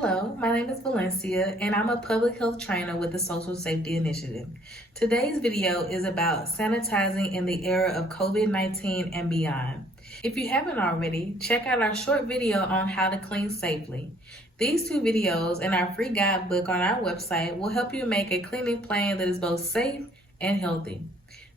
Hello, my name is Valencia and I'm a public health trainer with the Social Safety Initiative. Today's video is about sanitizing in the era of COVID-19 and beyond. If you haven't already, check out our short video on how to clean safely. These two videos and our free guidebook on our website will help you make a cleaning plan that is both safe and healthy.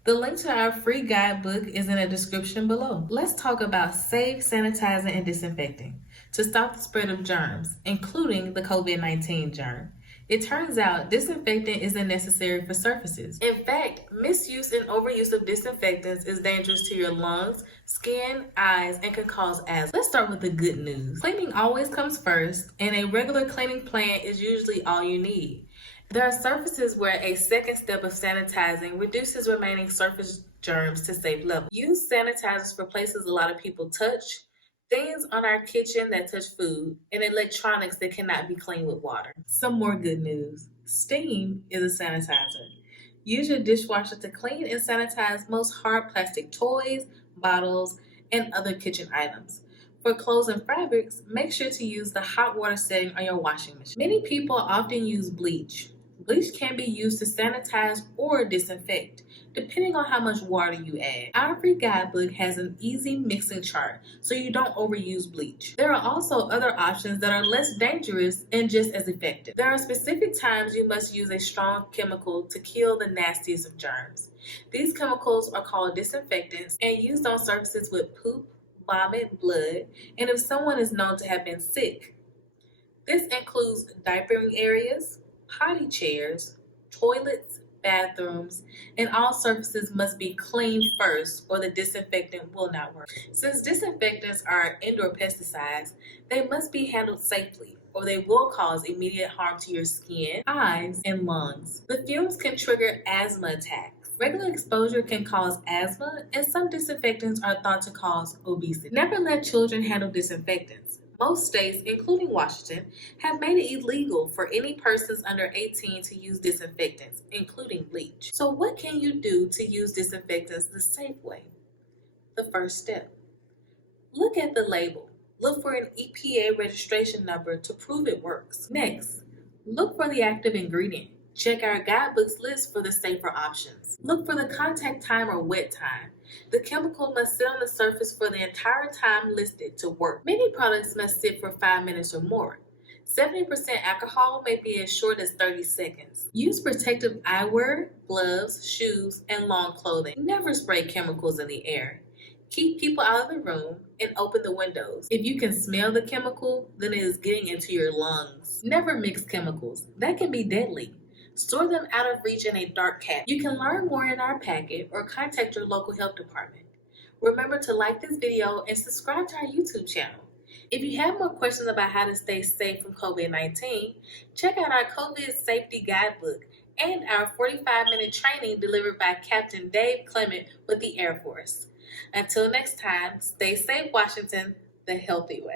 The link to our free guidebook is in the description below. Let's talk about safe sanitizing and disinfecting to stop the spread of germs, including the COVID-19 germ. It turns out disinfectant isn't necessary for surfaces. In fact, misuse and overuse of disinfectants is dangerous to your lungs, skin, eyes, and can cause asthma. Let's start with the good news. Cleaning always comes first, and a regular cleaning plan is usually all you need. There are surfaces where a second step of sanitizing reduces remaining surface germs to safe levels. Use sanitizers for places a lot of people touch, things on our kitchen that touch food, and electronics that cannot be cleaned with water. Some more good news. Steam is a sanitizer. Use your dishwasher to clean and sanitize most hard plastic toys, bottles, and other kitchen items. For clothes and fabrics, make sure to use the hot water setting on your washing machine. Many people often use bleach. Bleach can be used to sanitize or disinfect, depending on how much water you add. Our free guidebook has an easy mixing chart so you don't overuse bleach. There are also other options that are less dangerous and just as effective. There are specific times you must use a strong chemical to kill the nastiest of germs. These chemicals are called disinfectants and used on surfaces with poop, vomit, blood, and if someone is known to have been sick. This includes diapering areas, potty chairs, toilets, bathrooms, and all surfaces must be cleaned first or the disinfectant will not work. Since disinfectants are indoor pesticides, they must be handled safely or they will cause immediate harm to your skin, eyes, and lungs. The fumes can trigger asthma attacks. Regular exposure can cause asthma, and some disinfectants are thought to cause obesity. Never let children handle disinfectants. Most states, including Washington, have made it illegal for any persons under 18 to use disinfectants, including bleach. So what can you do to use disinfectants the safe way? The first step. Look at the label. Look for an EPA registration number to prove it works. Next, look for the active ingredient. Check our guidebook's list for the safer options. Look for the contact time or wet time. The chemical must sit on the surface for the entire time listed to work. Many products must sit for 5 minutes or more. 70% alcohol may be as short as 30 seconds. Use protective eyewear, gloves, shoes, and long clothing. Never spray chemicals in the air. Keep people out of the room and open the windows. If you can smell the chemical, then it is getting into your lungs. Never mix chemicals. That can be deadly. Store them out of reach in a dark cabinet. You can learn more in our packet or contact your local health department. Remember to like this video and subscribe to our YouTube channel. If you have more questions about how to stay safe from COVID-19, check out our COVID Safety Guidebook and our 45-minute training delivered by Captain Dave Clement with the Air Force. Until next time, stay safe, Washington, the healthy way.